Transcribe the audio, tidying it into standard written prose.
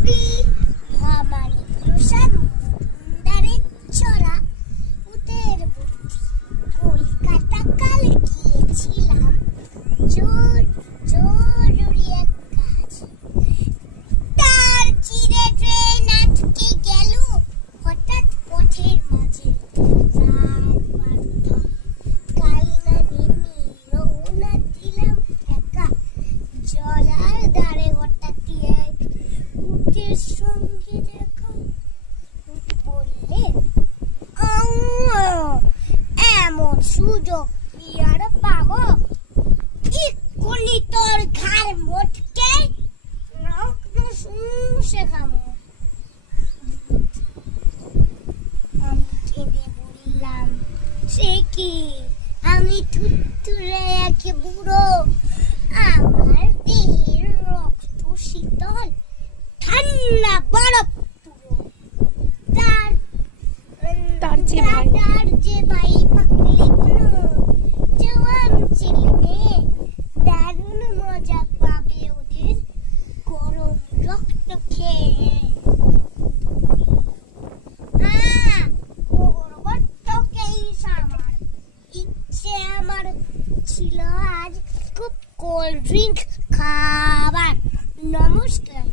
ছবি ভবানী প্রসাদ মজুমদারের ছড়া ভূতের বুদ্ধি। কলকাতা কাল গিয়েছিলাম জরুরি এক কাজে। তার চিরে ট্রেন আটকে গেল হঠাৎ পথের মাঝে। রাত 12টা, কাল না নেমে রওনা দিলাম একা। জলার ধারে হঠাৎই এক ভূতের সঙ্গে দেখা। ভূত বললে, এমন সুযোগ কি আর পাবো? এক্ষুনি তোর ঘাড় মোটকে রক্ত শুষে খাবো। আমি কেঁদে বললাম, সে কি? আমি থুরথুরে এক বুড়ো, আমার দেহের রক্ত শীতল, ঠান্ডা বরফ পুরো। তার যে ভাই পাকলে কোনো জওয়ান ছেলে মেয়ে, দারুণ মজা পাবে ওদের গরম রক্ত খেয়ে। ওর রক্তকেই আমার ইচ্ছে। আমার ছিল আজ খুব কোল্ড ড্রিঙ্ক খাবার। নমস্কার।